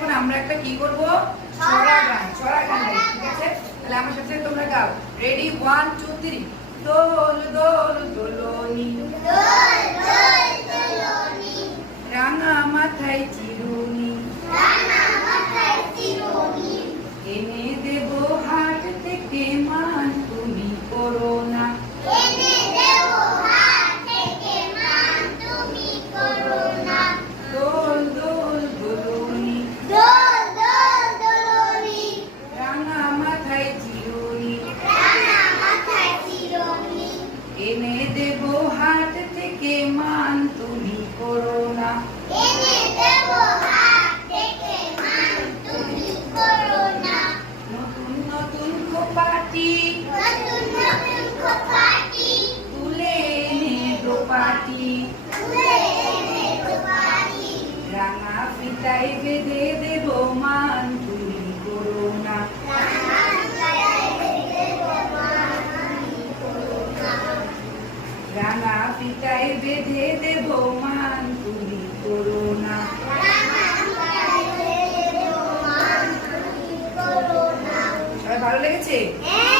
এখন আমরা একটা কি করব, ছড়া গান গাই, ঠিক আছে? তাহলে আমার সাথে তোমরা গাও। রেডি, 1 2 3। দোল দোল দোলনি, দোল দোল দোলনি, রাঙা মাথায় চিরুনি, রাঙা মাথায় চিরুনি, এনে দেব হাট থেকে মান, তুমি করো না। এনে দেব হাত থেকে মান, তুমি করো না। দোল দোল দোলনি, দোল দোল দোলনি, রাঙা মাথায় চিরুনি, রাঙা মাথায় চিরুনি, এনে দেব হাট থেকে মান, তুমি করো না। এনে দেব হাত থেকে মান, তুমি করো না। নতুন নতুন খোপাটি নতুন নতুন খোপাটি, তুলে এনে দোপাটি, তুলে এনে দোপাটি, রাঙা ফিতায় বেঁধে দেব মান, তুমি করো না। রাঙা গায়ে দেব মান, তুমি করো না। রাঙা ফিতায় বেঁধে দেব মান, তুমি করো না। রাঙা গায়ে দেব মান, তুমি করো না। সবাই ভালো লেগেছে? হ্যাঁ।